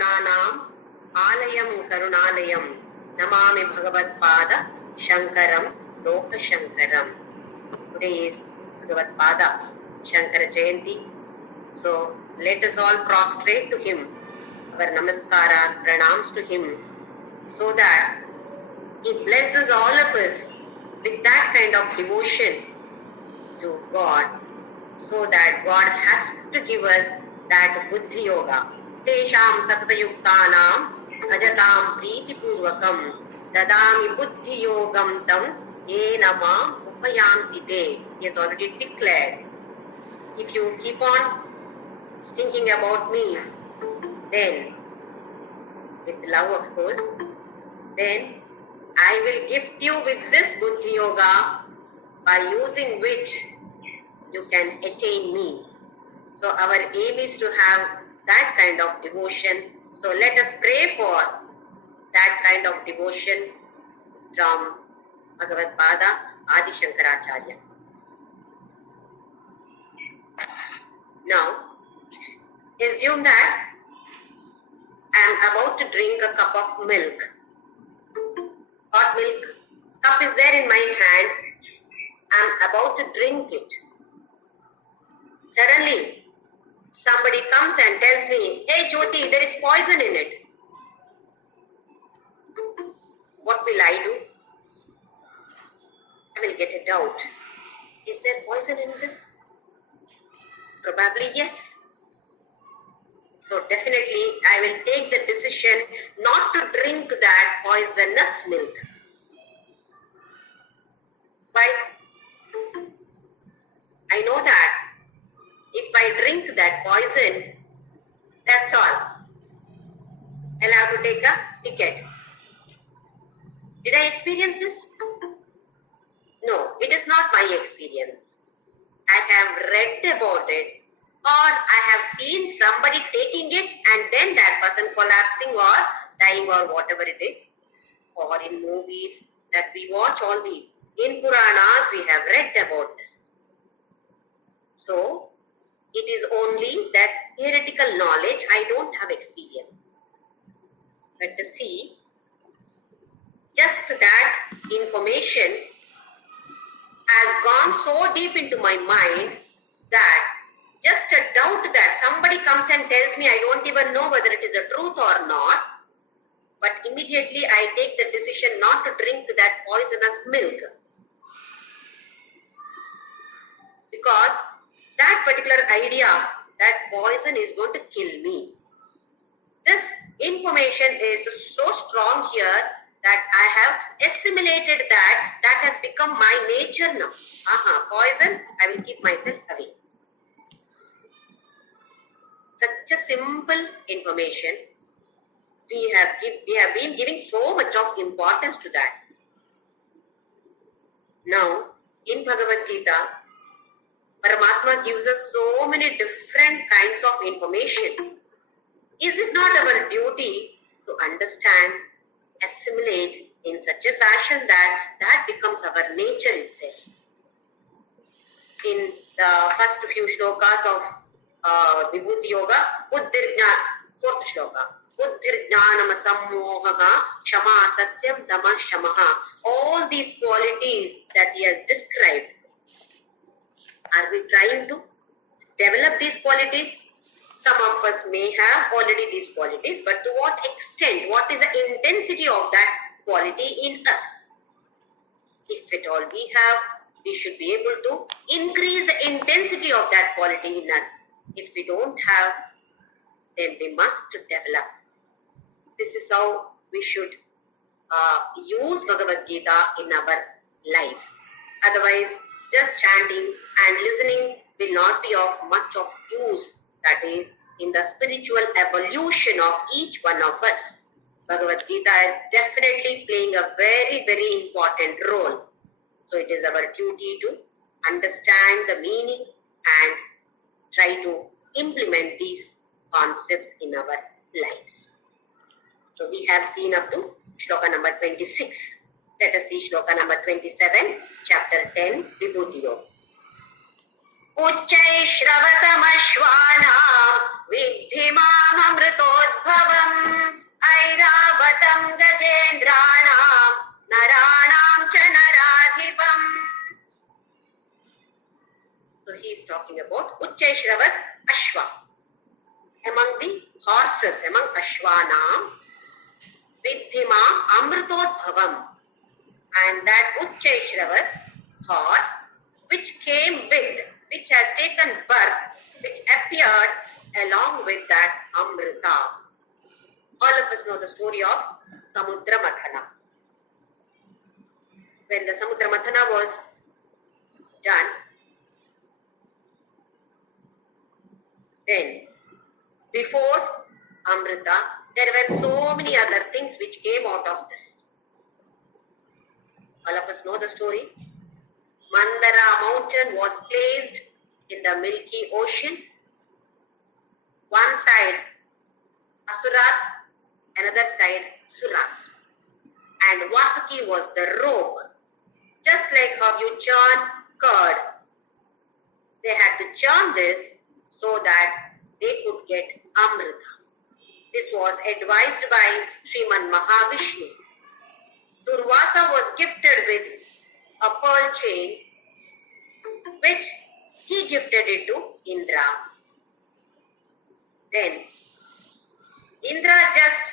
Prananam Alayam Karunalayam Namami Bhagavadpada Shankaram Loka Shankaram. Today is Bhagavadpada Shankara Jayanti. So let us all prostrate to him, our namaskaras, pranams to him, so that he blesses all of us with that kind of devotion to God, so that God has to give us that buddhi yoga. Tesham satayuktanam bhajatam priti purvakam dadami buddhi yogam tam enama upayanti te. He has already declared, if you keep on thinking about me, then with love of course, then I will gift you with this buddhi yoga, by using which you can attain me. So our aim is to have that kind of devotion. So let us pray for that kind of devotion from Bhagavadpada Adi Shankaracharya. Now, assume that I am about to drink a cup of milk. Hot milk. Cup is there in my hand. I am about to drink it. Suddenly, somebody comes and tells me, "Hey Jyoti, there is poison in it." What will I do? I will get a doubt. Is there poison in this? Probably yes. So definitely I will take the decision not to drink that poisonous milk. Why? I know that if I drink that poison, that's all. I'll have to take a ticket. Did I experience this? No, it is not my experience. I have read about it, or I have seen somebody taking it and then that person collapsing or dying or whatever it is. Or in movies that we watch, all these. In Puranas we have read about this. So it is only that theoretical knowledge, I don't have experience. But to see, just that information has gone so deep into my mind that just a doubt that somebody comes and tells me, I don't even know whether it is the truth or not, but immediately I take the decision not to drink that poisonous milk. Because that particular idea, that poison is going to kill me. This information is so strong here that I have assimilated that has become my nature now. Poison, I will keep myself away. Such a simple information. We have been giving so much of importance to that. Now, in Bhagavadgita, Paramatma gives us so many different kinds of information. Is it not our duty to understand, assimilate in such a fashion that becomes our nature itself? In the first few shlokas of Vibhuti Yoga, fourth shloka, Buddhirjnanam sammohaha kshama satyam dhamma shamaha. All these qualities that he has described, are we trying to develop these qualities? Some of us may have already these qualities, but to what extent? What is the intensity of that quality in us? If at all we have, we should be able to increase the intensity of that quality in us. If we don't have, then we must develop. This is how we should use Bhagavad-Gita in our lives. Otherwise, just chanting and listening will not be of much of use, that is, in the spiritual evolution of each one of us. Bhagavad-Gita is definitely playing a very, very important role. So it is our duty to understand the meaning and try to implement these concepts in our lives. So we have seen up to shloka number 26. Let us see shloka number 27, chapter 10, Vibhuti Yoga. Uchchai shravasam ashwana vidhi mam amritodbhavam talking about Uchchaishravas Ashwa. Among the horses, among Ashwanam, Viddhima Amritodbhavam. And that Uchchaishravas horse, which came with, which has taken birth, which appeared along with that Amrita. All of us know the story of Samudra Mathana. When the Samudra Mathana was done, then before Amrita, there were so many other things which came out of this. All of us know the story. Mandara mountain was placed in the Milky Ocean. One side Asuras, another side Suras. And Vasuki was the rope. Just like how you churn curd. They had to churn this so that they could get Amrita. This was advised by Sriman Mahavishnu. Durvasa was gifted with a pearl chain, which he gifted it to Indra. Then Indra just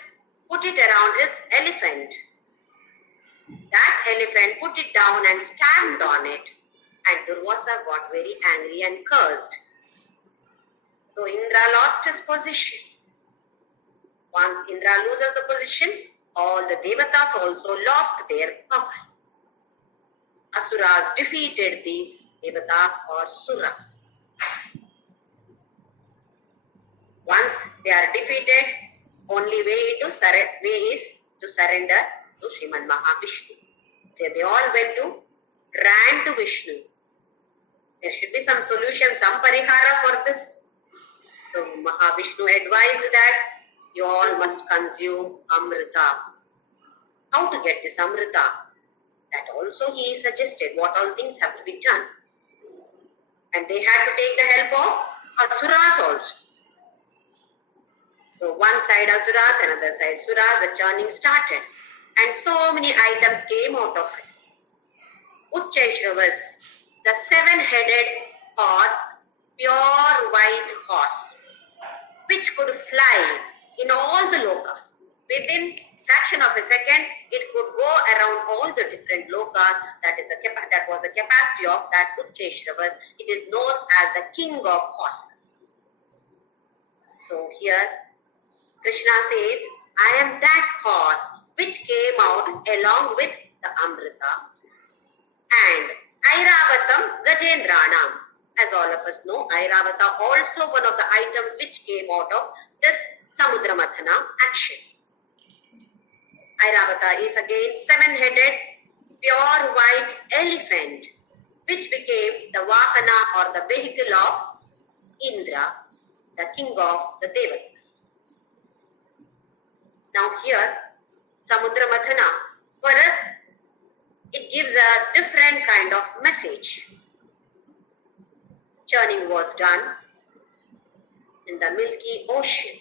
put it around his elephant. That elephant put it down and stamped on it, and Durvasa got very angry and cursed. So Indra lost his position. Once Indra loses the position, all the Devatas also lost their power. Asuras defeated these Devatas or Suras. Once they are defeated, only way is to surrender to Sriman Mahavishnu. So they all ran to Vishnu. There should be some solution, some parihara for this. So Mahavishnu advised that you all must consume Amrita. How to get this Amrita? That also he suggested what all things have to be done. And they had to take the help of Asuras also. So one side Asuras, another side Suras, the churning started. And so many items came out of it. Uchchaishravas, the seven-headed horse, pure white horse, which could fly in all the lokas. Within fraction of a second, it could go around all the different lokas. That was the capacity of that Uchchaishravas. It is known as the king of horses. So here, Krishna says, I am that horse which came out along with the Amrita, and Airavatam Gajendranam. As all of us know, Airavata also one of the items which came out of this Samudra Mathana action. Airavata is again seven-headed, pure white elephant, which became the Vahana or the vehicle of Indra, the king of the Devatas. Now here, Samudra Mathana, for us, it gives a different kind of message. Churning was done in the Milky Ocean.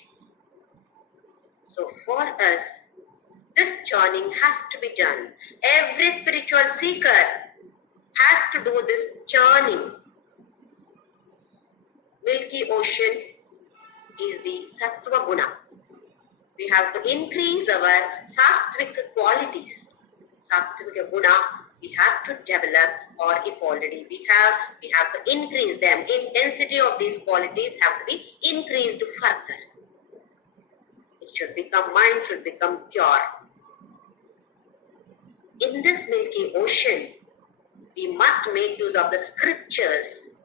So for us, this churning has to be done. Every spiritual seeker has to do this churning. Milky Ocean is the Sattva Guna. We have to increase our Sattvic qualities. Sattvic Guna we have to develop, or if already we have to increase them. Intensity of these qualities have to be increased further. Mind should become pure. In this Milky Ocean, we must make use of the scriptures,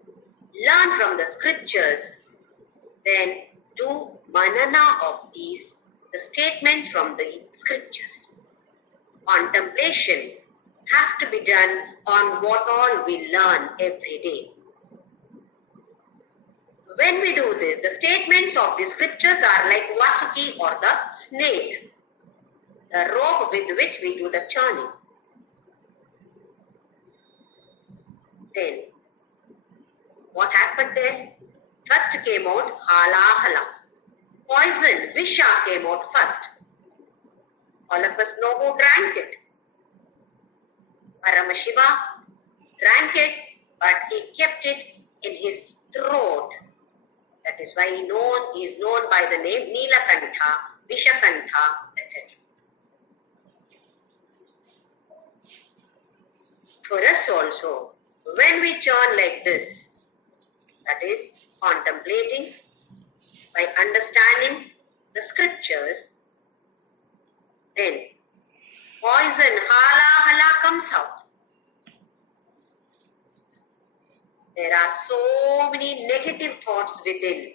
learn from the scriptures, then do manana of these, the statements from the scriptures. Contemplation has to be done on what all we learn every day. When we do this, the statements of the scriptures are like Vasuki or the snake, the rope with which we do the churning. Then, what happened there? First came out halahala. Poison, Visha came out first. All of us know who drank it. Paramashiva drank it, but he kept it in his throat. That is why he is known by the name Nilakantha, Vishakantha, etc. For us also, when we churn like this, that is contemplating, by understanding the scriptures, then poison hala comes out. There are so many negative thoughts within.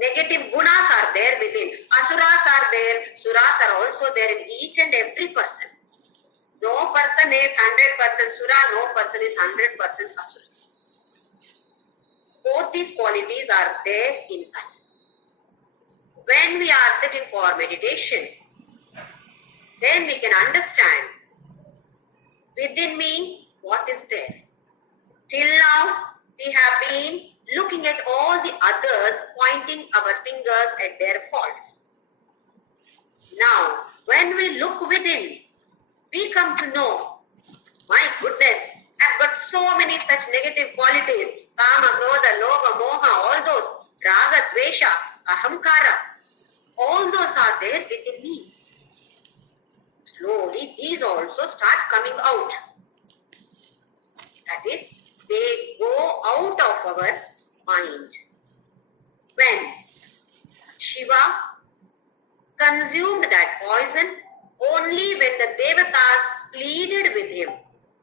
Negative gunas are there within. Asuras are there. Suras are also there in each and every person. No person is 100% sura, no person is 100% asura. Both these qualities are there in us. When we are sitting for meditation, then we can understand within me what is there. Till now, we have been looking at all the others, pointing our fingers at their faults. Now, when we look within, we come to know, my goodness, I've got so many such negative qualities. Kama, Krodha, Lobha, Moha, all those. Raga, Dvesha, Ahamkara. All those are there within me. Slowly, these also start coming out. That is, they go out of our mind. When Shiva consumed that poison, only when the Devatas pleaded with him,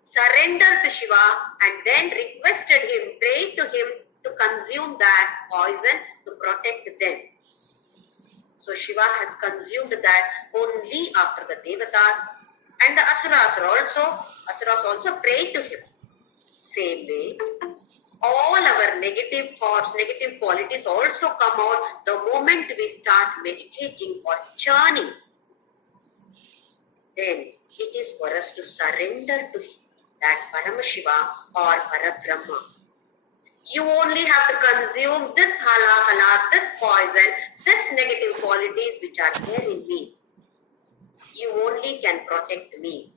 surrendered to Shiva, and then requested him, prayed to him to consume that poison to protect them. So Shiva has consumed that only after the Devatas and the Asuras also prayed to him. Same way, all our negative thoughts, negative qualities also come out the moment we start meditating or churning. Then it is for us to surrender to him, that Paramashiva or Parabrahma. You only have to consume this hala, this poison, this negative qualities which are there in me. You only can protect me.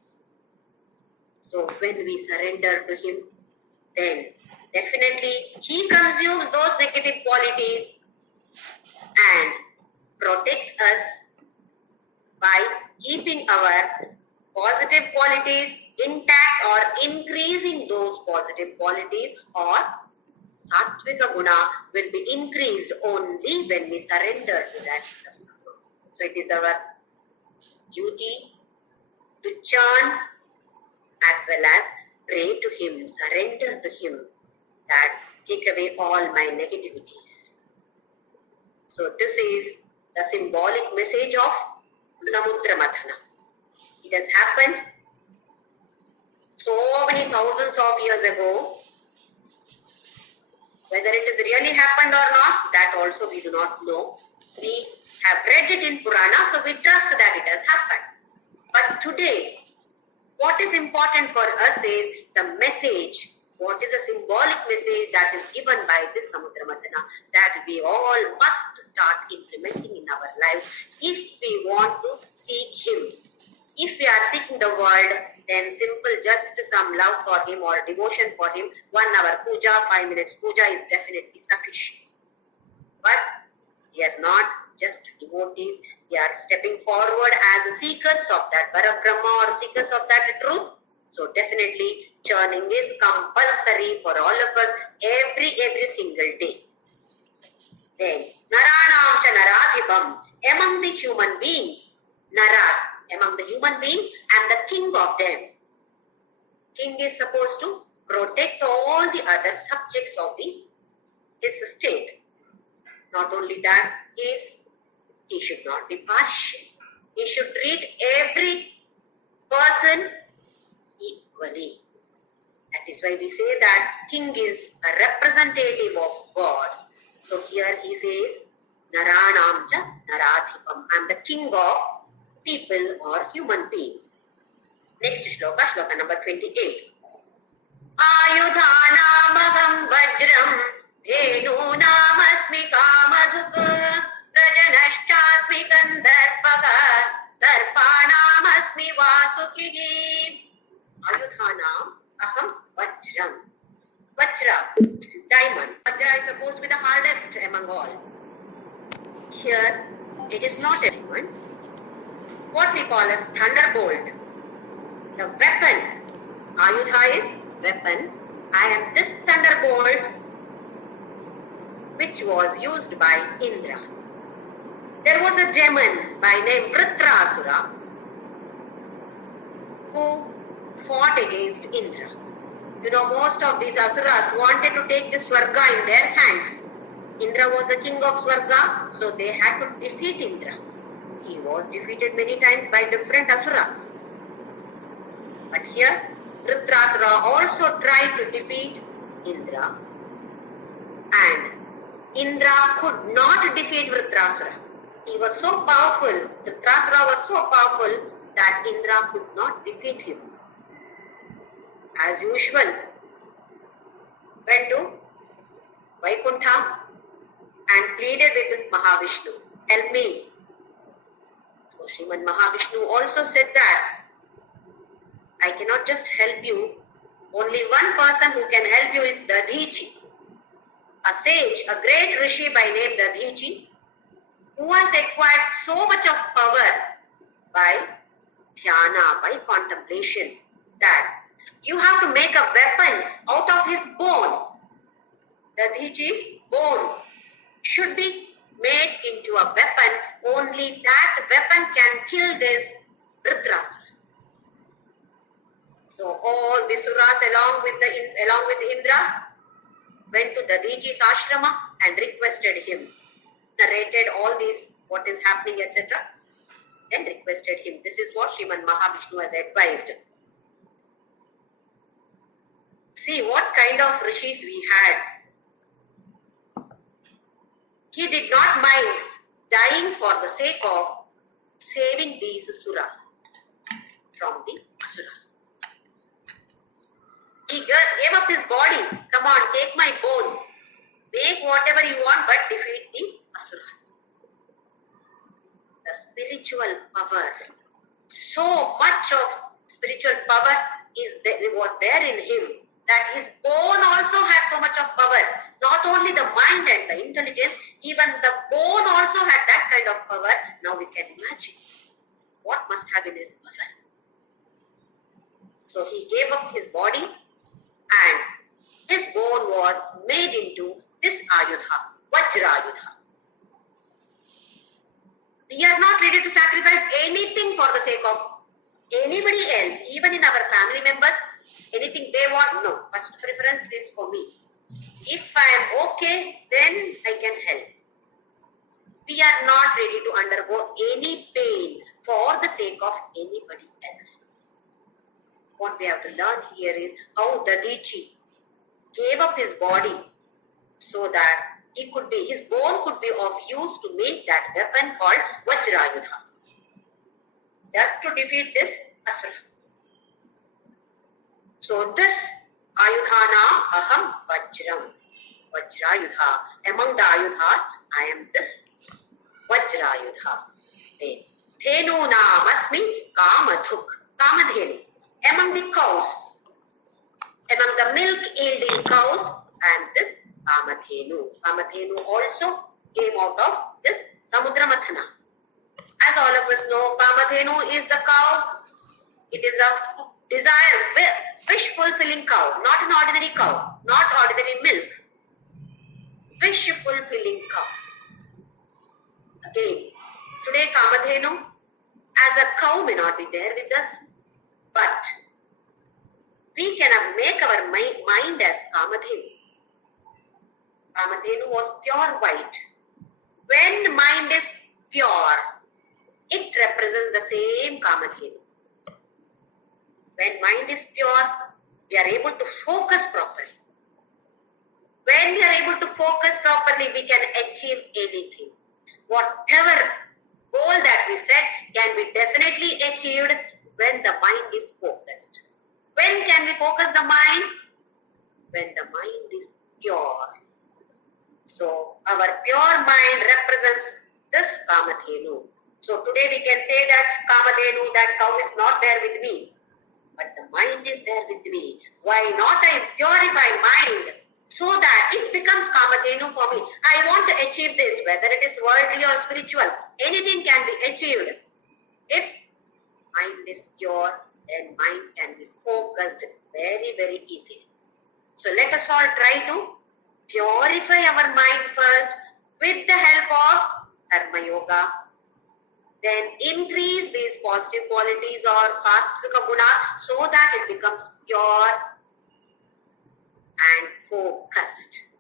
So when we surrender to him, then definitely he consumes those negative qualities and protects us by keeping our positive qualities intact or increasing those positive qualities, or Sattvika Guna will be increased only when we surrender to that. So it is our duty to churn as well as pray to him, surrender to him, that take away all my negativities. So this is the symbolic message of Samudra Mathana. It has happened so many thousands of years ago. Whether it has really happened or not, that also we do not know. We have read it in Purana, so we trust that it has happened. But today, what is important for us is the message. What is a symbolic message that is given by this Samudra Mathana that we all must start implementing in our lives if we want to seek him. If we are seeking the world, then simple just some love for him or devotion for him, 1 hour puja, 5 minutes puja is definitely sufficient. But we are not just devotees, we are stepping forward as seekers of that Parabrahma or seekers of that truth. So definitely churning is compulsory for all of us every single day. Then Naranam cha Naradhipam, among the human beings, Naras, among the human beings, and the king of them. King is supposed to protect all the other subjects of his state. Not only that, he should not be partial. He should treat every person equally. That is why we say that king is a representative of God. So here he says, Naranam cha Naradhipam. I am the king of people or human beings. Next shloka, shloka number 28. Ayudhanamaham vajram dhenunam-asmi kamadhuk prajanashchasmi gandharvaga sarpanam-asmi vasukihi. Ayudhanam aham vajram. Vajra. diamond. Vajra is supposed to be the hardest among all. Here, it is not a diamond. What we call as thunderbolt. The weapon. Ayudha is weapon. I am this thunderbolt which was used by Indra. There was a demon by name Vritrasura who fought against Indra. You know, most of these asuras wanted to take the Swarga in their hands. Indra was the king of Swarga, so they had to defeat Indra. He was defeated many times by different asuras. But here, Vritrasura also tried to defeat Indra, and Indra could not defeat Vritrasura. He was so powerful, Vritrasura was so powerful that Indra could not defeat him. As usual, went to Vaikuntha and pleaded with Mahavishnu, help me. So Sriman Mahavishnu also said that I cannot just help you. Only one person who can help you is Dadhichi, a sage, a great rishi by name Dadhichi, who has acquired so much of power by dhyana, by contemplation, that you have to make a weapon out of his bone. Dadhichi's bone should be made into a weapon. Only that weapon can kill this Vritrasura. So all the suras along with Indra went to Dadhichi's ashrama and requested him, narrated all these, what is happening, etc. Then requested him. This is what Sriman Mahavishnu has advised. See what kind of rishis we had. He did not mind dying for the sake of saving these suras from the asuras. He gave up his body. Come on, take my bone. Make whatever you want, but defeat the asuras. The spiritual power. So much of spiritual power was there in him, that his bone also had so much of power. Not only the mind and the intelligence, even the bone also had that kind of power. Now we can imagine what must have been his power. So he gave up his body and his bone was made into this Ayudha, Vajrayudha. We are not ready to sacrifice anything for the sake of anybody else, even in our family members. Anything they want, no. First preference is for me. If I am okay, then I can help. We are not ready to undergo any pain for the sake of anybody else. What we have to learn here is how Dadhichi gave up his body so that his bone could be of use to make that weapon called Vajrayudha, just to defeat this Asura. So this Ayudhana aham Vajram, Vajrayudha. Among the Ayudhas, I am this Vajrayudha. Then Dhenu namasmi Kamadhuk, Kamadhenu. Among the cows, among the milk yielding cows, I am this Kamadhenu. Kamadhenu also came out of this Samudra Mathana. As all of us know, Kamadhenu is the cow. It is a desire, wish fulfilling cow, not an ordinary cow, not ordinary milk. Wish fulfilling cow. Again, today Kamadhenu as a cow may not be there with us, but we can make our mind as Kamadhenu. Kamadhenu was pure white. When mind is pure, it represents the same Kamadhenu. When mind is pure, we are able to focus properly. When we are able to focus properly, we can achieve anything. Whatever goal that we set can be definitely achieved when the mind is focused. When can we focus the mind? When the mind is pure. So our pure mind represents this Kamadhenu. So today we can say that Kamadhenu, that cow is not there with me, but the mind is there with me. Why not I purify mind so that it becomes Kamadhenu for me. I want to achieve this, whether it is worldly or spiritual. Anything can be achieved. If mind is pure, then mind can be focused very, very easily. So let us all try to purify our mind first with the help of Karma Yoga. Then increase these positive qualities or Sattvika Guna so that it becomes pure and focused,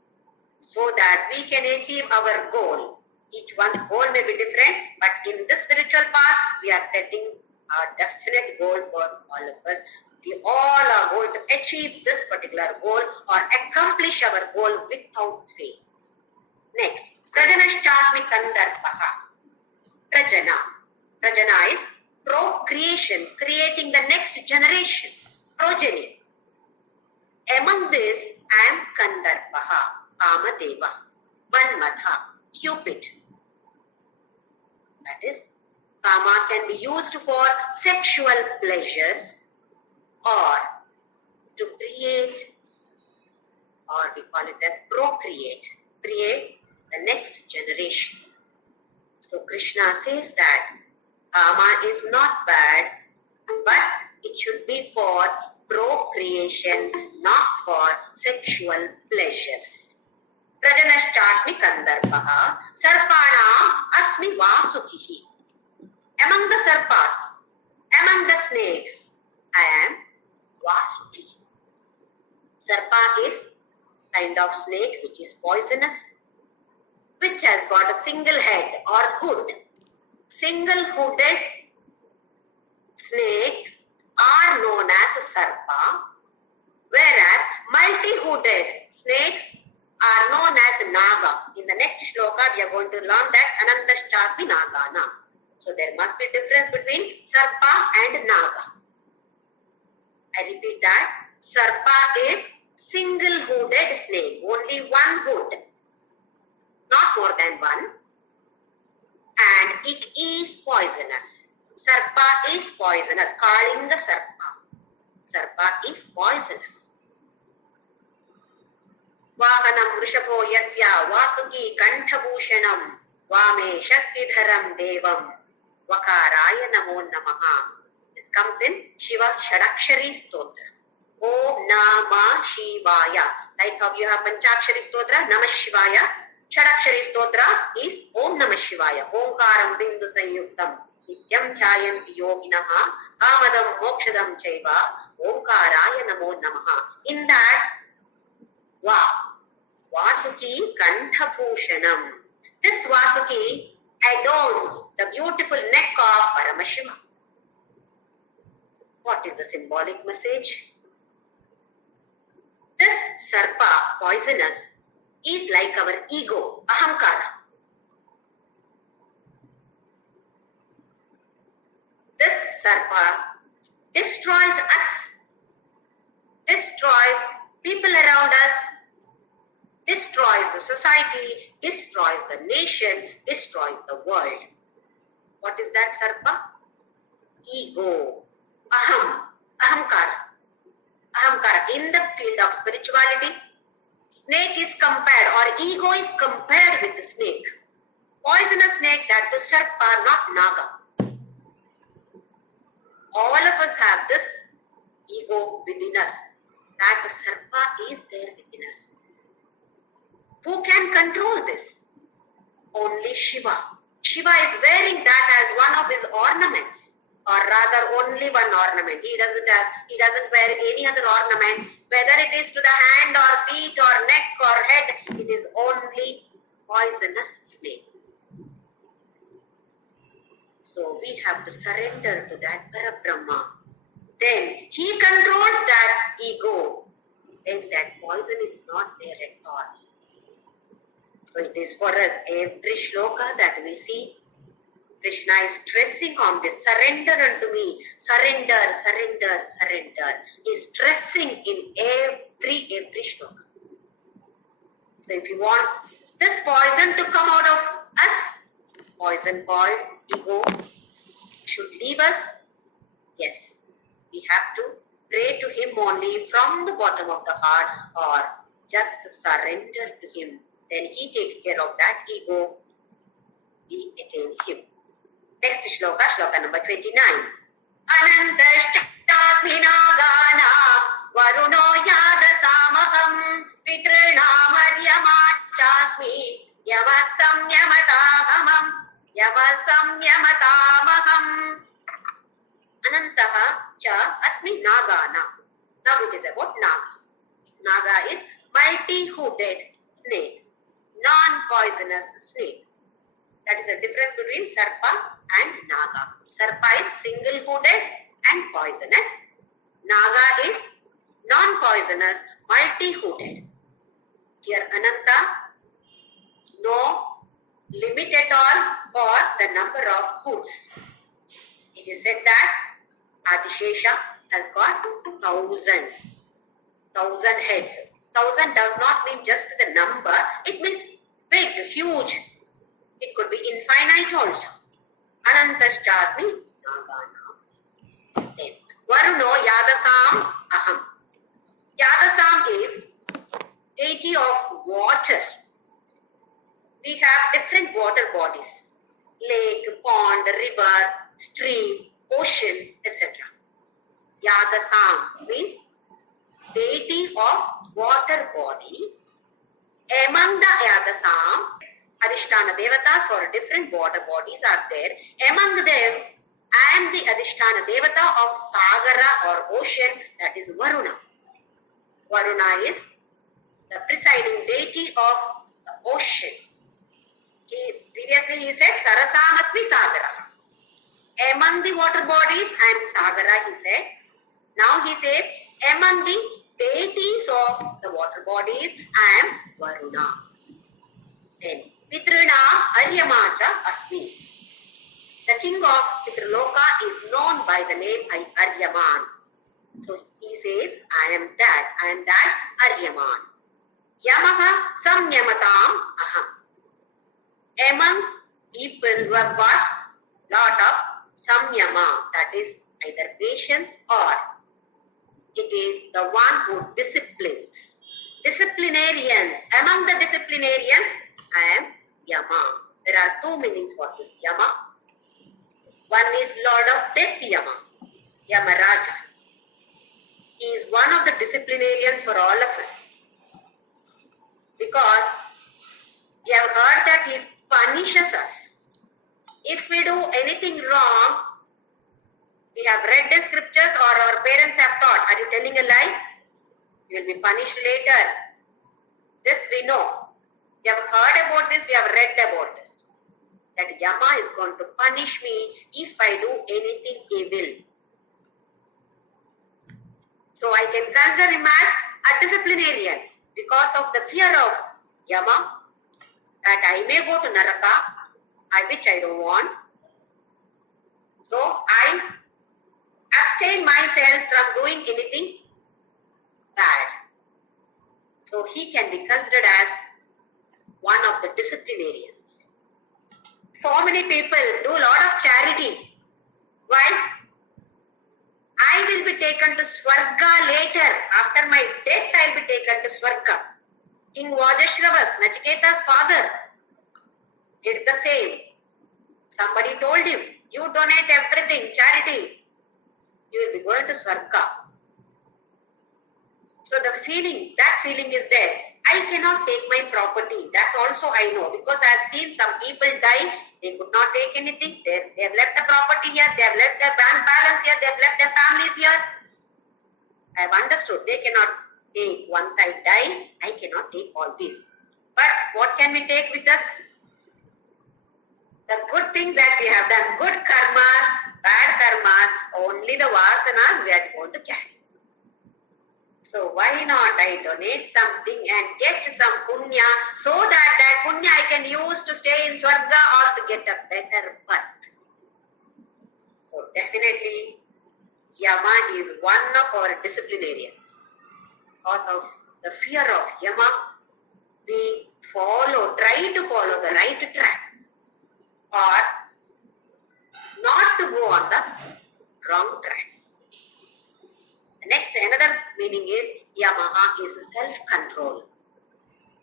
so that we can achieve our goal. Each one's goal may be different, but in the spiritual path, we are setting a definite goal for all of us. We all are going to achieve this particular goal or accomplish our goal without fail. Next, Prajanaschasmi Kandarpaha. Prajana. Prajana is procreation, creating the next generation, progeny. Among this, I am Kandarpaha, Kamadeva, Manmatha, Cupid. That is, Kama can be used for sexual pleasures or to create, or we call it as procreate, create the next generation. So Krishna says that Kama is not bad, but it should be for procreation, not for sexual pleasures. Prajanaschasmi Kandarpaha, Sarpana Asmi Vasukihi. Among the Sarpas, among the snakes, I am Vasuki. Sarpa is kind of snake which is poisonous, which has got a single head or hood. Single-hooded snakes are known as Sarpa, whereas multi-hooded snakes are known as Naga. In the next shloka, we are going to learn that Anantaschasmi Nagana. So there must be difference between Sarpa and Naga. I repeat that. Sarpa is single-hooded snake, only one hood, not more than one. And it is poisonous. Sarpa is poisonous. Kalinga Sarpa. Sarpa is poisonous. Vahanam Vrishabho Yasya Vasuki Kanthabhushanam Vame Shaktidharam Devam Vakaraya Namo Namaha. This comes in Shiva Shadakshari Stotra. Om Nama Shivaya. Like how you have Panchakshari Stotra, Namah Shivaya. Shadakshari Stotra is Om Namah Shivaya. Omkaram Bindu Sanyuktam. Nityam Dhyayanti Yoginaha. Kamadam Mokshadam Chaiva. Omkaraya Namo Namaha. In that, Vasuki Kanthabhushanam. This Vasuki adorns the beautiful neck of Paramashiva. What is the symbolic message? This Sarpa, poisonous, is like our ego, ahamkara. This Sarpa destroys us, destroys people around us, destroys the society, destroys the nation, destroys the world. What is that Sarpa? Ego, ahamkara. Ahamkara. In the field of spirituality, snake is compared, or ego is compared with the snake. Poisonous snake, that to Sarpa, not Naga. All of us have this ego within us. That Sarpa is there within us. Who can control this? Only Shiva. Shiva is wearing that as one of his ornaments. Or rather only one ornament. He doesn't wear any other ornament, whether it is to the hand or feet or neck or head. It is only poisonous snake. So we have to surrender to that Parabrahma. Then he controls that ego. Then that poison is not there at all. So it is for us, every shloka that we see, Krishna is stressing on this, surrender unto me, surrender, surrender, surrender. He is stressing in every shloka. So if you want this poison to come out of us, poison called ego, should leave us, yes, we have to pray to him only from the bottom of the heart or Just surrender to him. Then he takes care of that ego. We attain him. Next shloka, shloka number 29. Anantastasmi nagana varuno yadasamaham pitrinamaryamatchasmi yavasamyamatamaham anantaha cha asmi nagana. Now it is about naga. Naga is multi-hooded snake, non-poisonous snake. That is the difference between sarpa and naga. Sarpa is single-hooded and poisonous. Naga is non-poisonous, multi-hooded. Here Ananta, no limit at all for the number of hoods. It is said that Adishesha has got 1,000 heads. 1,000 does not mean just the number. It means big, huge. It could be infinite also. Anantaschasmi nagana. Then Varuno yadasam aham. Yadasam is deity of water. We have different water bodies. Lake, pond, river, stream, ocean, etc. Yadasam means deity of water body. Among the Yadasam, Adhisthana Devatas for different water bodies are there. Among them, I am the Adhisthana Devata of Sagara or ocean, that is Varuna. Varuna is the presiding deity of the ocean. Previously he said Sarasamasmi Sagara. Among the water bodies, I am Sagara, he said. Now he says, among the deities of the water bodies, I am Varuna. Then, Pitrina Aryamacha Asmi. The king of Pitraloka is known by the name Aryaman. So he says, I am that Aryaman. Yamaha Samyamatam Aham. Among people who have got lot of Samyama, that is either patience or it is the one who disciplines. Disciplinarians. Among the disciplinarians, I am Yama. There are two meanings for this Yama. One is Lord of Death Yama, Yamaraja. He is one of the disciplinarians for all of us. Because we have heard that he punishes us. If we do anything wrong, we have read the scriptures or our parents have taught, are you telling a lie? You will be punished later. This we know. We have heard about this, we have read about this. That Yama is going to punish me if I do anything evil. So I can consider him as a disciplinarian because of the fear of Yama, that I may go to Naraka, which I don't want. So I abstain myself from doing anything bad. So he can be considered as one of the disciplinarians. So many people do a lot of charity. Why? I will be taken to Swarga later. After my death, I will be taken to Swarga. King Vajashravas, Nachiketa's father, did the same. Somebody told him, you donate everything, charity, you will be going to Swarga. So that feeling is there. I cannot take my property. That also I know, because I have seen some people die. They could not take anything. They have left the property here. They have left their bank balance here. They have left their families here. I have understood. They cannot take. Once I die, I cannot take all this. But what can we take with us? The good things that we have done. Good karmas, bad karmas. Only the vasanas we are going to carry. So why not I donate something and get some punya, so that punya I can use to stay in Swarga or to get a better birth. So definitely Yama is one of our disciplinarians. Because of the fear of Yama, we try to follow the right track or not to go on the wrong track. Next, another meaning is Yamaha is self-control.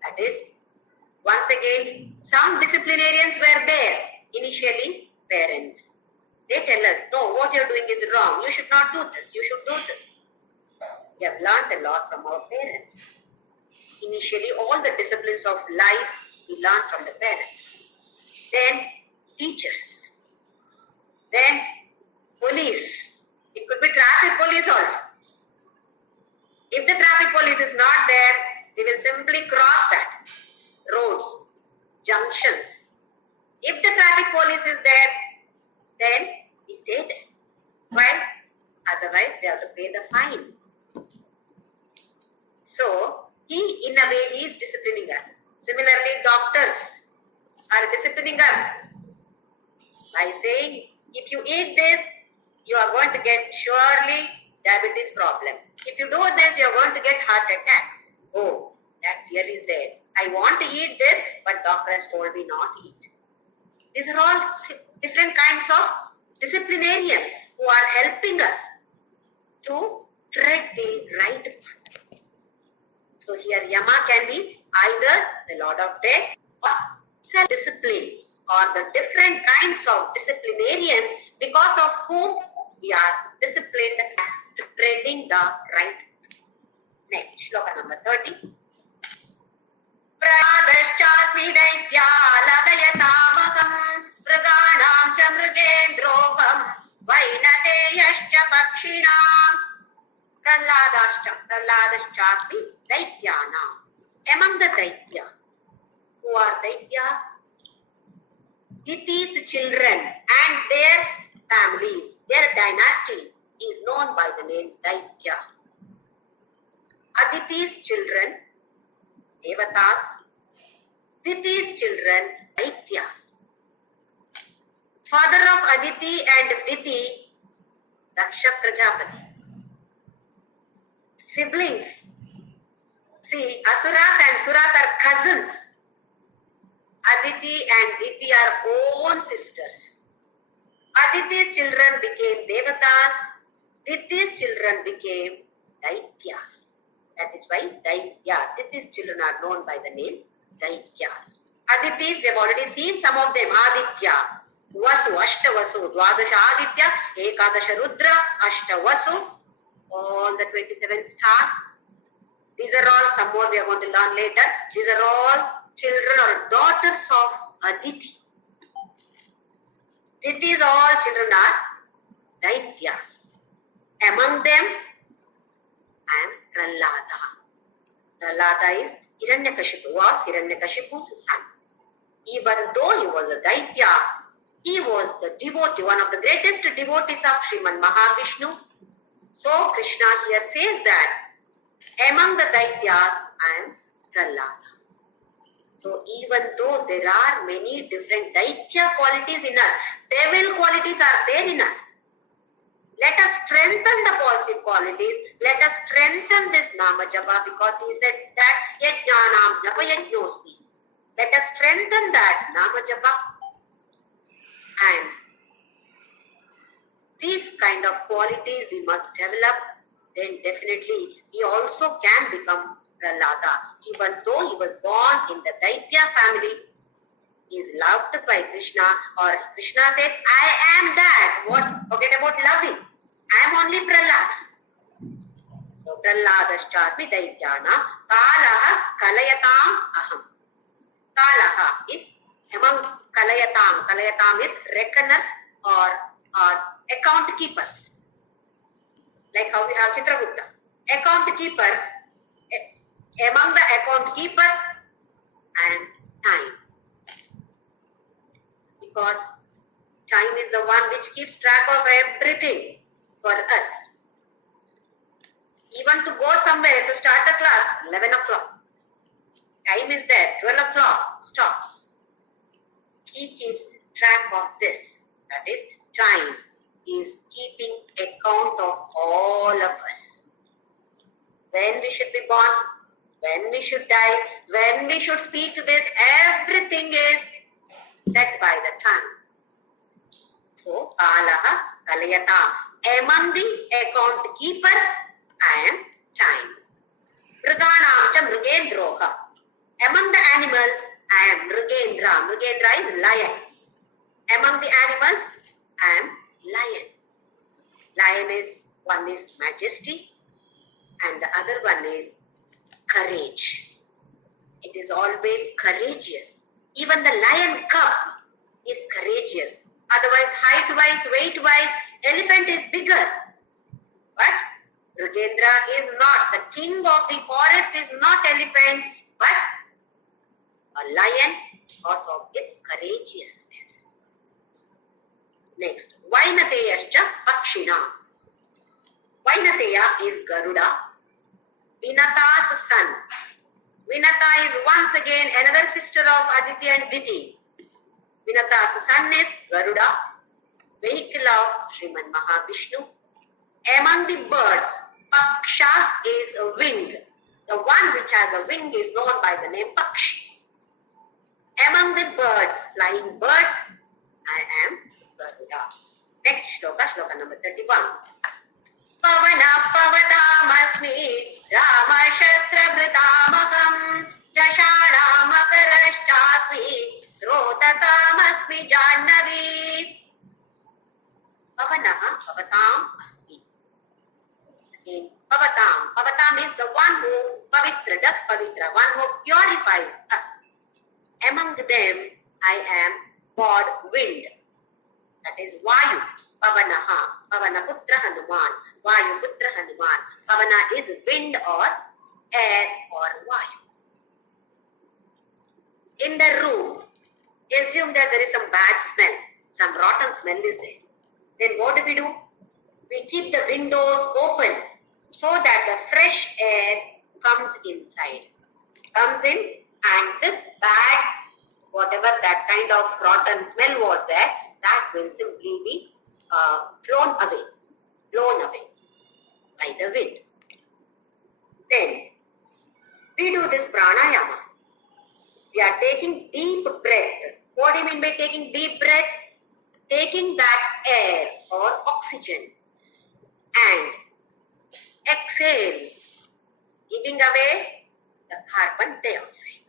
That is, once again, some disciplinarians were there. Initially, parents. They tell us, no, what you're doing is wrong. You should not do this. You should do this. We have learned a lot from our parents. Initially, all the disciplines of life we learn from the parents. Then, teachers. Then, police. It could be traffic police also. If the traffic police is not there, we will simply cross that. Roads, junctions. If the traffic police is there, then we stay there. Well, otherwise we have to pay the fine. So, in a way, he is disciplining us. Similarly, doctors are disciplining us by saying, if you eat this, you are going to get surely diabetes problem. If you do this, you are going to get heart attack. Oh, that fear is there. I want to eat this, but doctor has told me not to eat. These are all different kinds of disciplinarians who are helping us to tread the right path. So here Yama can be either the Lord of Death or self-discipline, or the different kinds of disciplinarians because of whom we are disciplined and treading the right path. Next, Shloka number 30. Pradaschasmi daitya ladayatavakam mriganam cha mrigendroham vainateyascha pakshinam. Prahladashasmi daityanam. Among the daityas. Who are daityas? Diti's children and their families, their dynasty is known by the name Daitya. Aditi's children, Devatas. Diti's children, Daityas. Father of Aditi and Diti, Daksha Prajapati. Siblings. See, Asuras and Suras are cousins. Aditi and Diti are own sisters. Aditi's children became Devatas. Diti's children became Daityas. That is why Diti's children are known by the name Daityas. Aditi's, we have already seen some of them. Aditya, Vasu, Ashtavasu, Dwadasha Aditya, Ekadasha Rudra, Ashtavasu, all the 27 stars. These are all, some more we are going to learn later. These are all children or daughters of Aditi. Diti's all children are Daityas. Among them, I am Prahlada. Prahlada is Hiranyakashipu, was Hiranyakashipu's son. Even though he was a Daitya, he was the devotee, one of the greatest devotees of Sriman Mahavishnu. So Krishna here says that among the Daityas, I am Prahlada. So even though there are many different Daitya qualities in us, devil qualities are there in us. Let us strengthen the positive qualities. Let us strengthen this Nama Japa, because he said that Yajnanam Japa Yajnosmi. Let us strengthen that Nama Japa. And these kind of qualities we must develop. Then definitely he also can become Prahlada. Even though he was born in the Daitya family, he is loved by Krishna, or Krishna says, I am that. What? Forget about loving. I am only Prahlada. So Prahladaschasmi Daityana Kalaha Kalayatam Aham. Kalaha is among Kalayatam. Kalayatam is reckoners or account keepers. Like how we have Chitragupta. Account keepers. Among the account keepers, I am time. Because time is the one which keeps track of everything for us. Even to go somewhere, to start the class, 11 o'clock. Time is there, 12 o'clock, stop. He keeps track of this. That is, time is keeping account of all of us. When we should be born, when we should die, when we should speak this, everything is set by the time. So, Kalaha Kalayata. Among the account keepers, I am time. Mriganam cha mrigendroha. Among the animals, I am Mrugendra. Mrugendra is lion. Among the animals, I am lion. Lion is, one is majesty and the other one is courage. It is always courageous. Even the lion cub is courageous. Otherwise, height-wise, weight-wise, elephant is bigger. But Mrugendra is not. The king of the forest is not elephant, but a lion because of its courageousness. Next, Vainateyascha Pakshina. Vainateya is Garuda, Vinata's son. Vinata is once again another sister of Aditi and Diti. Vinata's son is Garuda, vehicle of Sriman Mahavishnu. Among the birds, Paksha is a wing. The one which has a wing is known by the name Pakshi. Among the birds, flying birds, I am Garuda. Next shloka, shloka number 31. Pavana pavatamasmi Rama shastra vritamagam Jashana makarashchasmi Srotasamasmi Jannavi. Pavanaha pavatam asmi. Again, pavatam. Pavatam is the one who pavitra, does pavitra, one who purifies us. Among them, I am God wind. That is Vayu. Pavanaha. Pavana putra Hanuman. Vayu putra Hanuman. Pavana is wind or air or Vayu. In the room, assume that there is some bad smell. Some rotten smell is there. Then what do? We keep the windows open so that the fresh air comes inside. Comes in and this bad, whatever that kind of rotten smell was there, that will simply be blown away by the wind. Then we do this pranayama. We are taking deep breath. What do you mean by taking deep breath? Taking that air or oxygen and exhale, giving away the carbon dioxide.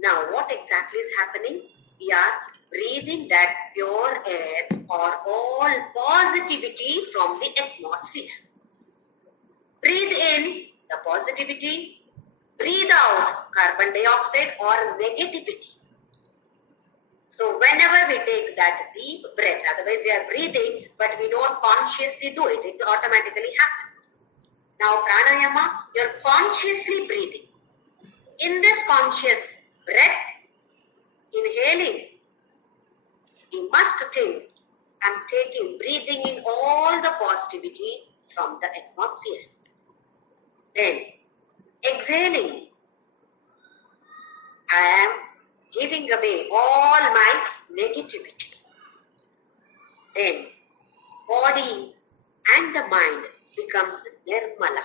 Now, what exactly is happening? We are breathing that pure air or all positivity from the atmosphere. Breathe in the positivity, breathe out carbon dioxide or negativity. So whenever we take that deep breath, otherwise we are breathing, but we don't consciously do it. It automatically happens. Now pranayama, you're consciously breathing. In this conscious breath, inhaling, you must think, I'm breathing in all the positivity from the atmosphere. Then exhaling, I am giving away all my negativity. Then body and the mind becomes nirmala.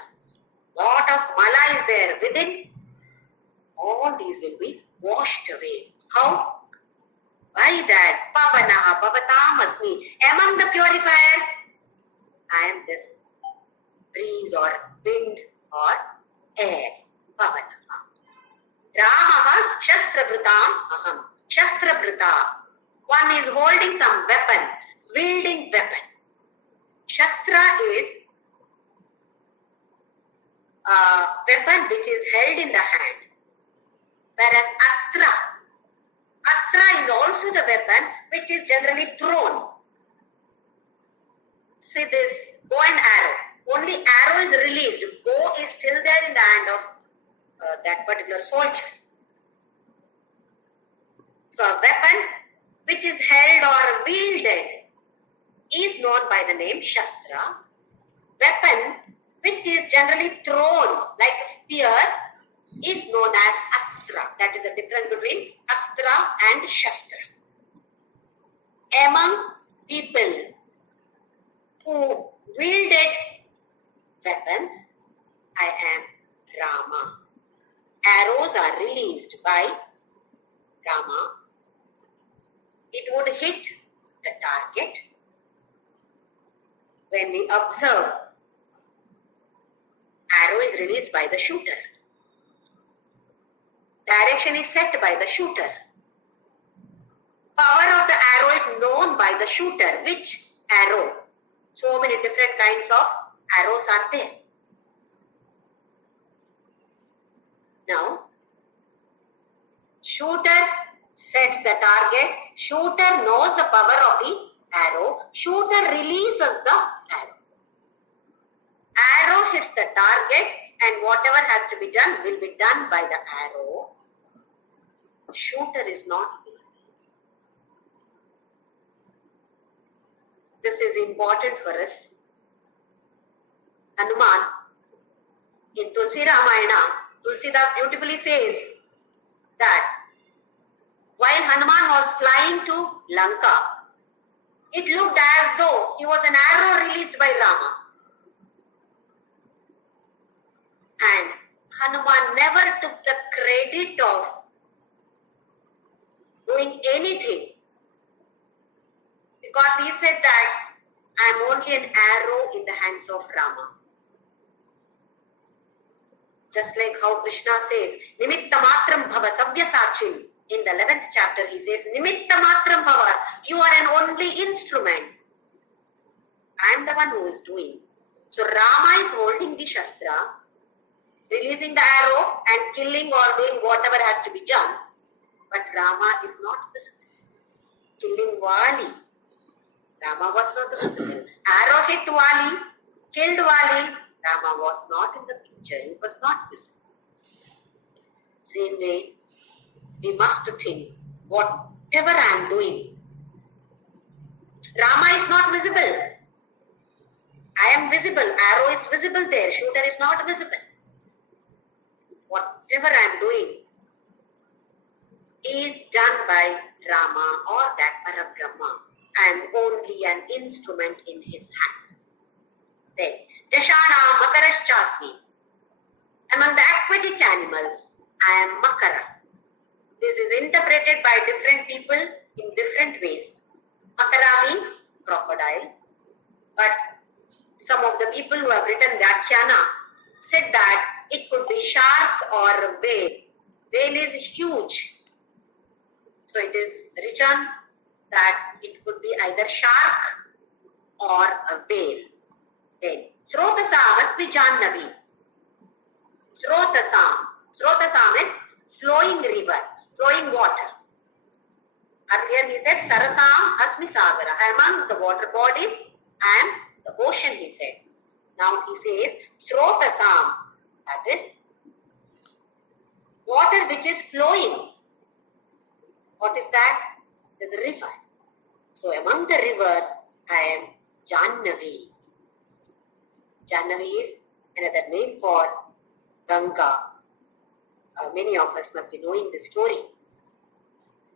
Lot of mala is there within. All these will be washed away. How? By that pavanaha pavatamasmi. Among the purifier, I am this breeze or wind or air. Pavanaha. Ramaha shastrabritam aham. Shastrabrita. One is holding some weapon, wielding weapon. Shastra is a weapon which is held in the hand. Whereas Astra is also the weapon which is generally thrown. See this bow and arrow. Only arrow is released. Bow is still there in the hand of that particular soldier. So a weapon which is held or wielded is known by the name Shastra. Weapon which is generally thrown like a spear is known as Astra. That is the difference between Astra and Shastra. Among people who wielded weapons, I am Rama. Arrows are released by Rama. It would hit the target. When we observe, arrow is released by the shooter. Direction is set by the shooter. Power of the arrow is known by the shooter. Which arrow? So many different kinds of arrows are there. Now, shooter sets the target. Shooter knows the power of the arrow. Shooter releases the arrow. Arrow hits the target and whatever has to be done will be done by the arrow. Shooter is not visible. This is important for us. Hanuman, in Tulsi Ramayana, Tulsidas beautifully says that while Hanuman was flying to Lanka, it looked as though he was an arrow released by Rama. And Hanuman never took the credit of doing anything, because he said that I am only an arrow in the hands of Rama. Just like how Krishna says, Nimitta matram bhava savyasachim. In the 11th chapter, he says, Nimitta matram bhava. You are an only instrument. I am the one who is doing. So Rama is holding the Shastra, releasing the arrow and killing or doing whatever has to be done. But Rama is not visible. Killing Vali. Rama was not visible. Arrow hit Vali, killed Vali. Rama was not in the picture. He was not visible. Same way, we must think, whatever I am doing, Rama is not visible. I am visible. Arrow is visible there. Shooter is not visible. Whatever I am doing is done by Rama or that Parabrahma. I am only an instrument in his hands. Then, Jashana Makaraschasmi. Among the aquatic animals, I am Makara. This is interpreted by different people in different ways. Makara means crocodile. But some of the people who have written Vyakhyana said that it could be shark or whale. Whale is huge. So it is written that it could be either shark or a whale. Then, Srotasam must be Jannavi. Srotasam is flowing river, flowing water. Earlier he said, Sarasam Asmi Sagara. Among the water bodies, I am the ocean, he said. Now he says, Srotasam. That is water which is flowing. What is that? It is a river. So among the rivers, I am Jannavi. Jannavi is another name for Ganga. Many of us must be knowing this story.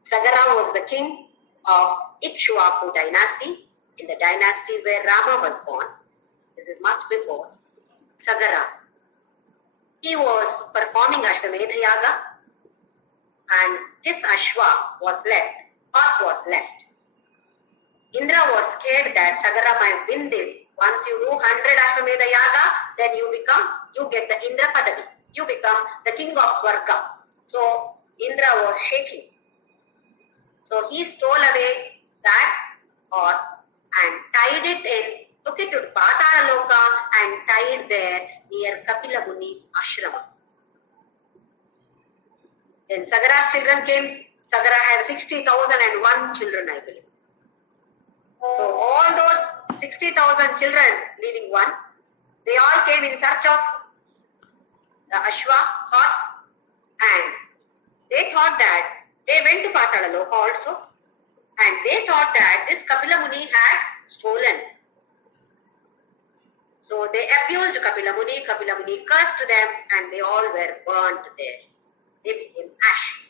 Sagara was the king of Ikshwaku dynasty, in the dynasty where Rama was born. This is much before Sagara. He was performing Ashwamedha Yaga and his Ashwa was left, horse was left. Indra was scared that Sagara might win this. Once you do 100 Ashwamedha Yaga, then you get the Indra Padavi. You become the king of Swarga. So Indra was shaking. So he stole away that horse and tied it in, took it to Patala Loka and tied there near Kapila Muni's ashrama. Then Sagara's children came. Sagara had 60,001 children, I believe. So all those 60,000 children, leaving one, they all came in search of the Ashwa horse, and they thought that they went to Patala Loka also, and they thought that this Kapila Muni had stolen. So they abused Kapila Muni. Kapila Muni cursed them, and they all were burnt there. They became ash.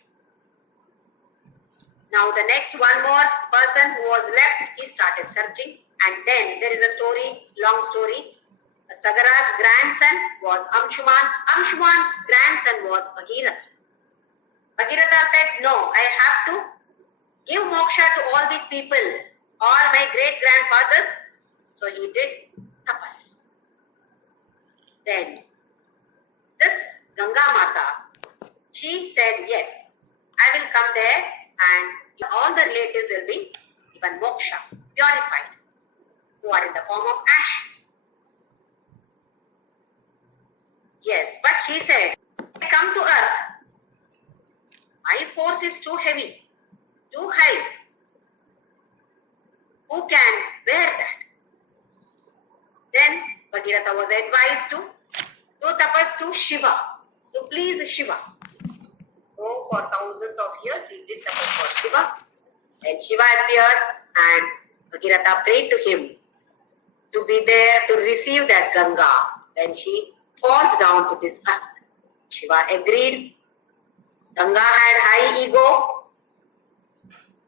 Now the next one more person who was left, he started searching, and then there is a story, long story. Sagara's grandson was Amshuman. Amshuman's grandson was Bhagirath. Bhagirath said, no, I have to give moksha to all these people, all my great-grandfathers. So he did tapas. Then this Ganga Mata, She said, yes, I will come there and all the relatives will be given moksha, purified, who are in the form of ash. Yes, but she said, I come to earth. My force is too heavy, too high. Who can bear that? Then Bhagirath was advised to do tapas to Shiva, to please Shiva. So for thousands of years he did tapas for Shiva. And Shiva appeared and Bhagirath prayed to him to be there to receive that Ganga when she falls down to this earth. Shiva agreed. Ganga had high ego,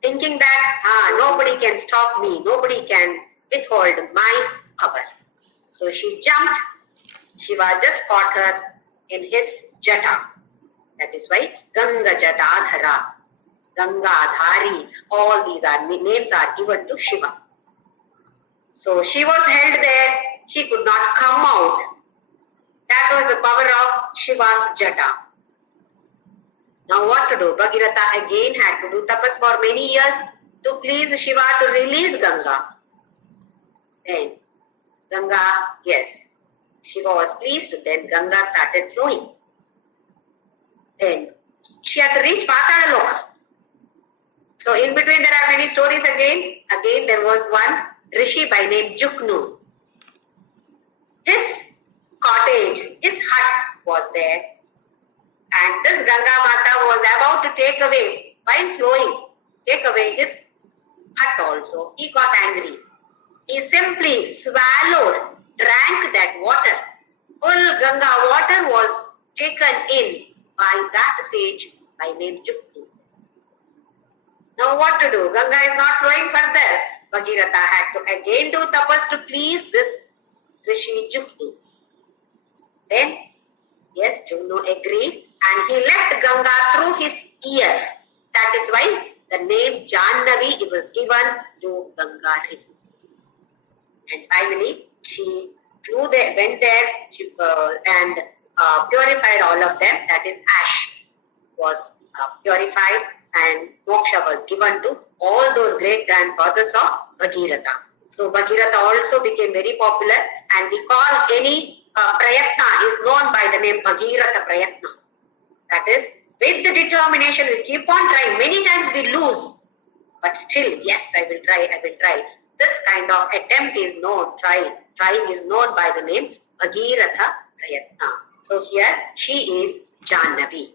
thinking that nobody can stop me, nobody can withhold my power. So she jumped. Shiva just caught her in his jata. That is why Ganga Jatadhara, Ganga Dhari, all these names are given to Shiva. So she was held there. She could not come out. That was the power of Shiva's jata. Now what to do? Bhagirath again had to do tapas for many years to please Shiva to release Ganga. Then Ganga, yes, Shiva was pleased. Then Ganga started flowing. Then she had to reach Patala Loka. So in between there are many stories again. Again there was one Rishi by name Juknu. His cottage, his hut was there. And this Ganga Mata was about to take away, while flowing, take away his hut also. He got angry. He simply swallowed, drank that water. Full Ganga water was taken in by that sage by name Juktu. Now what to do? Ganga is not flowing further. Bhagirath had to again do tapas to please this Rishi Juktu. Then, yes, Juktu agreed. And he left Ganga through his ear. That is why the name Jannavi was given to Ganga River. And finally, she flew there, went there and purified all of them. That is ash was purified and moksha was given to all those great grandfathers of Bhagiratha. So Bhagirath also became very popular and we call any prayatna is known by the name Bhagiratha Prayatna. That is, with the determination, we keep on trying. Many times we lose, but still, yes, I will try. This kind of attempt is known, trying is known by the name Bhagiratha Prayatna. So here, she is Jannavi.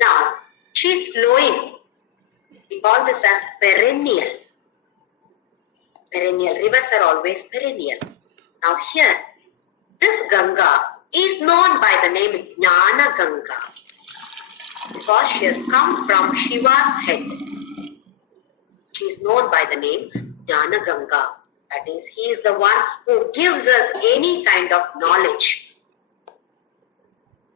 Now, she is flowing. We call this as perennial. Perennial. Rivers are always perennial. Now here, this Ganga is known by the name Jnana Ganga because she has come from Shiva's head. She is known by the name Jnana Ganga. That is, he is the one who gives us any kind of knowledge.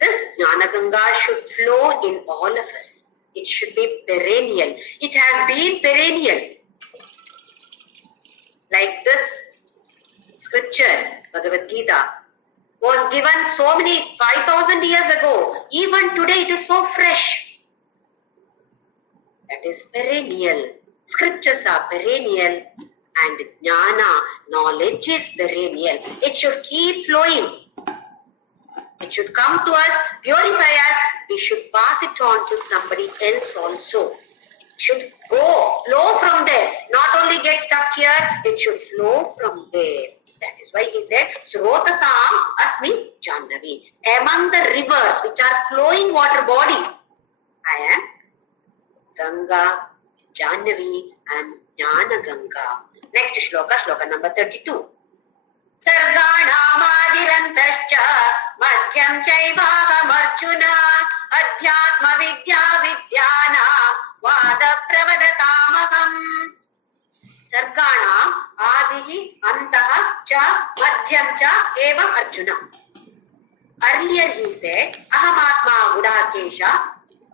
This Jnana Ganga should flow in all of us. It should be perennial. It has been perennial. Like this scripture, Bhagavadgita, was given so many 5,000 years ago. Even today it is so fresh. That is perennial. Scriptures are perennial and jnana, knowledge is perennial. It should keep flowing. It should come to us, purify us. We should pass it on to somebody else also. It should flow from there. Not only get stuck here, it should flow from there. That is why he said, Srotasam Asmi Jannavi. Among the rivers which are flowing water bodies, I am Ganga, Jannavi and Jnana Ganga. Next shloka, shloka number 32. Sarganamadirantashcha madhyam chaivavam arjuna adhyatma vidya vidyana vada pravadatamaham. Sargana adihi antaha cha madhyam cha eva arjuna. Earlier he said, aham atma gudakesha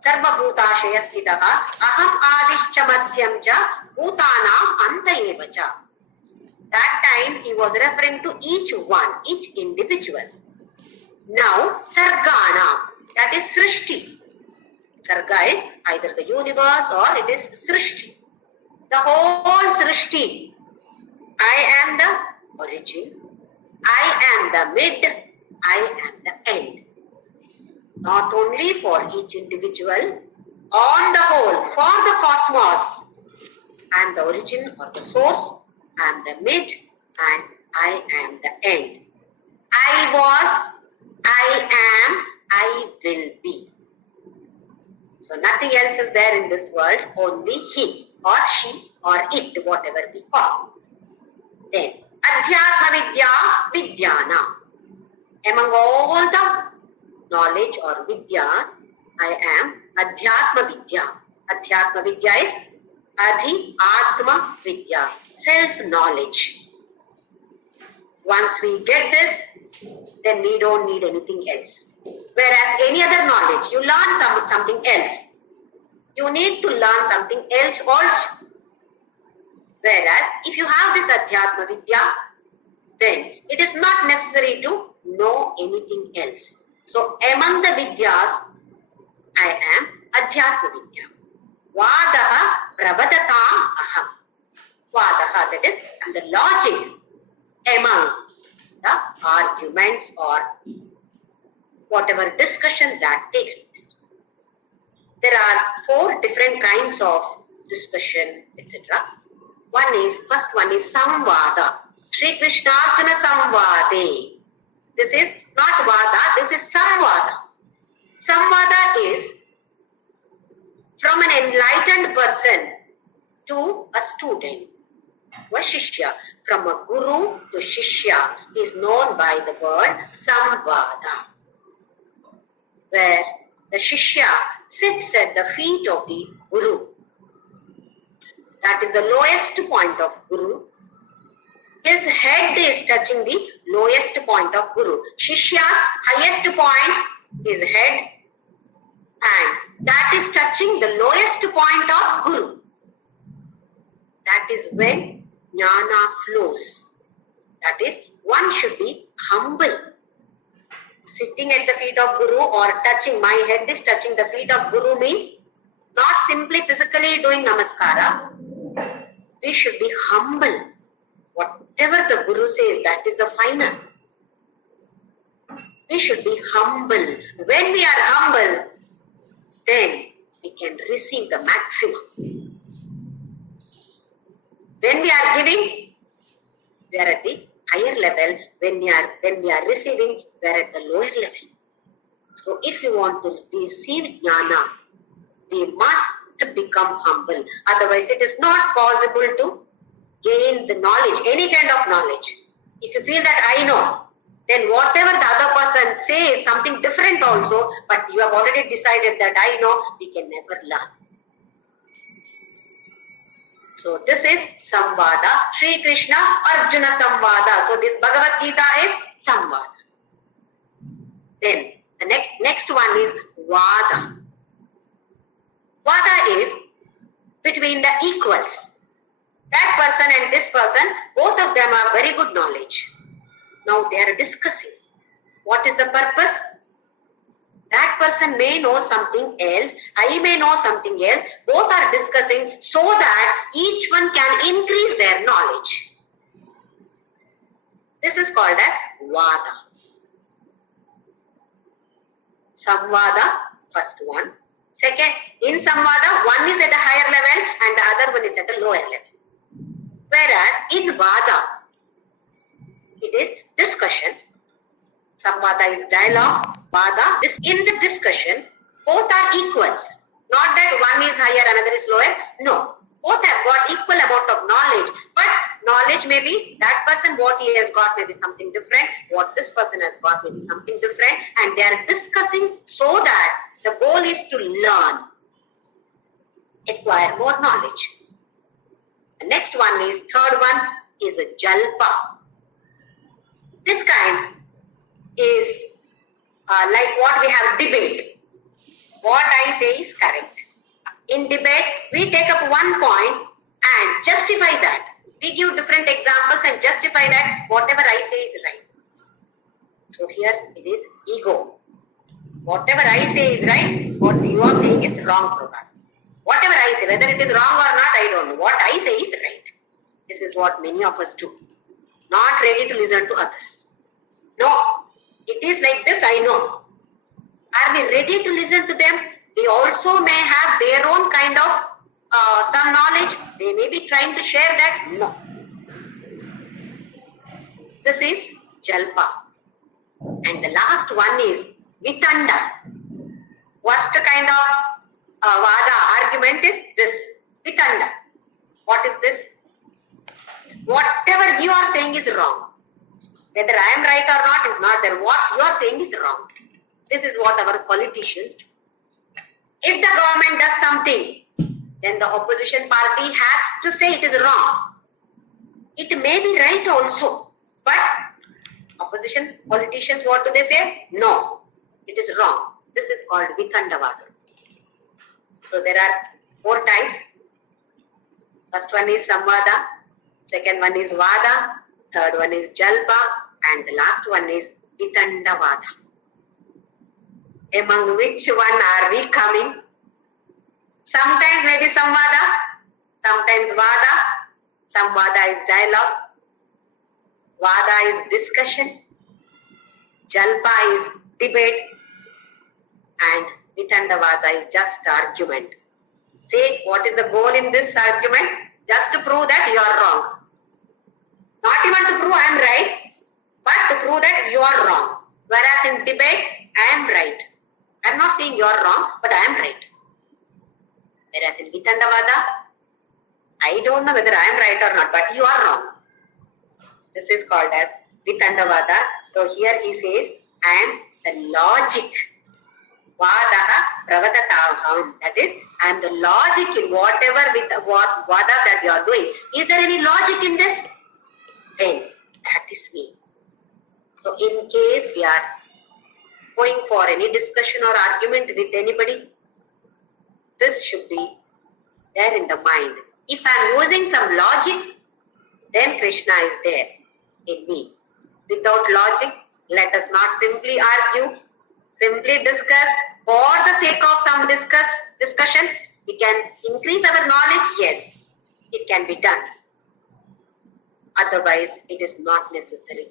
sarva bhutashaya stitaha aham adishcha madhyam cha bhutanam anta eva cha. That time he was referring to each one, each individual. Now, Sargana, that is Srishti. Sarga is either the universe or it is Srishti. The whole Srishti. I am the origin. I am the mid. I am the end. Not only for each individual, on the whole, for the cosmos. I am the origin or the source. I am the mid and I am the end. I was, I am, I will be. So nothing else is there in this world, only he or she or it, whatever we call. Then, Adhyatma Vidya Vidyana. Among all the knowledge or vidyas, I am Adhyatma Vidya. Adhyatma Vidya is Adhi Atma Vidya, self-knowledge. Once we get this, then we don't need anything else. Whereas any other knowledge, you learn something else. You need to learn something else also. Whereas if you have this Adhyatma Vidya, then it is not necessary to know anything else. So among the Vidyas, I am Adhyatma Vidya. Vadaha Prabhadatam Aham. Vadaha, that is, and the logic among the arguments or whatever discussion that takes place. There are 4 different kinds of discussion, etc. First one is Samvada. Shri Krishna Arjuna Samvade. This is not Vada, this is Samvada. Samvada is from an enlightened person to a student, to a Shishya. From a Guru to Shishya is known by the word Samvada, where the Shishya sits at the feet of the Guru. That is the lowest point of Guru. His head is touching the lowest point of Guru. Shishya's highest point is head, and that is touching the lowest point of Guru. That is when jnana flows. That is, one should be humble. Sitting at the feet of Guru or touching, my head is touching the feet of Guru means not simply physically doing namaskara. We should be humble. Whatever the Guru says, that is the final. We should be humble. When we are humble, then we can receive the maximum. When we are giving, we are at the higher level. When we are receiving, we are at the lower level. So if you want to receive jnana, we must become humble. Otherwise, it is not possible to gain the knowledge, any kind of knowledge. If you feel that I know, then whatever the other person says, something different also, but you have already decided that I know, we can never learn. So this is Samvada. Shri Krishna Arjuna Samvada. So this Bhagavadgita is Samvada. Then the next one is Vada. Vada is between the equals. That person and this person, both of them have very good knowledge. Now they are discussing. What is the purpose? That person may know something else, I may know something else. Both are discussing so that each one can increase their knowledge. This is called as Vada. Samvada, first one. Second, in Samvada, one is at a higher level and the other one is at a lower level. Whereas in Vada, it is discussion. Samvada is dialogue. Vada, in this discussion, both are equals. Not that one is higher, another is lower. No. Both have got equal amount of knowledge. But knowledge may be, that person, what he has got may be something different. What this person has got may be something different. And they are discussing so that the goal is to learn, acquire more knowledge. The next one is, third one is a Jalpa. This kind is like what we have debate. What I say is correct. In debate, we take up one point and justify that. We give different examples and justify that whatever I say is right. So here it is ego. Whatever I say is right, what you are saying is wrong, Prabhupada. Whatever I say, whether it is wrong or not, I don't know. What I say is right. This is what many of us do. Not ready to listen to others. No, it is like this, I know. Are we ready to listen to them? They also may have their own kind of some knowledge. They may be trying to share that. No. This is Jalpa. And the last one is Vitanda. Worst kind of Vada argument is this. Vitanda. What is this? Whatever you are saying is wrong. Whether I am right or not is not there. What you are saying is wrong. This is what our politicians do. If the government does something, then the opposition party has to say it is wrong. It may be right also, but opposition politicians, what do they say? No, it is wrong. This is called Vitandavada. So there are 4 types. First one is Samvada, second one is Vada, third one is Jalpa, and the last one is Vitandavada. Among which one are we coming? Sometimes maybe Samvada, sometimes Vada. Samvada is dialogue, Vada is discussion, Jalpa is debate, and Vitandavada is just argument. Say, what is the goal in this argument? Just to prove that you are wrong. Not even to prove I am right, but to prove that you are wrong. Whereas in debate, I am right. I am not saying you are wrong, but I am right. Whereas in Vitandavada, I don't know whether I am right or not, but you are wrong. This is called as Vitandavada. So here he says, and the logic. Vadaha pravadatavam. That is, I am the logic in whatever with what vada that you are doing. Is there any logic in this? Then that is me. So in case we are going for any discussion or argument with anybody, this should be there in the mind. If I am using some logic, then Krishna is there in me. Without logic, let us not simply argue, simply discuss for the sake of some discussion. We can increase our knowledge, yes, it can be done. Otherwise, it is not necessary.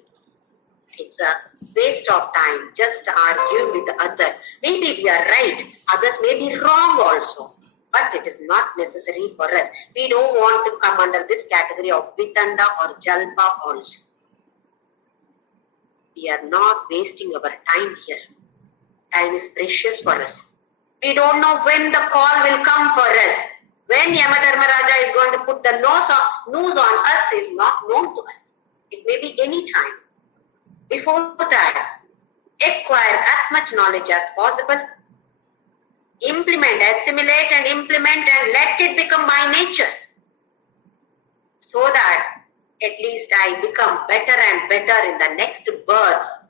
It's a waste of time just arguing with others. Maybe we are right, others may be wrong also, but it is not necessary for us. We don't want to come under this category of Vitanda or Jalpa also. We are not wasting our time here. Time is precious for us. We don't know when the call will come for us. When Yamadharmaraja is going to put the noose on us is not known to us. It may be any time. Before that, acquire as much knowledge as possible. Implement, assimilate and implement and let it become my nature. So that at least I become better and better in the next births.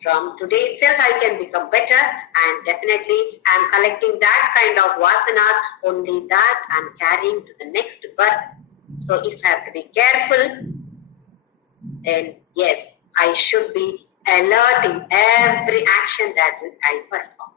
From today itself I can become better, and definitely I am collecting that kind of vasanas, only that I am carrying to the next birth. So if I have to be careful, then yes, I should be alert in every action that I perform.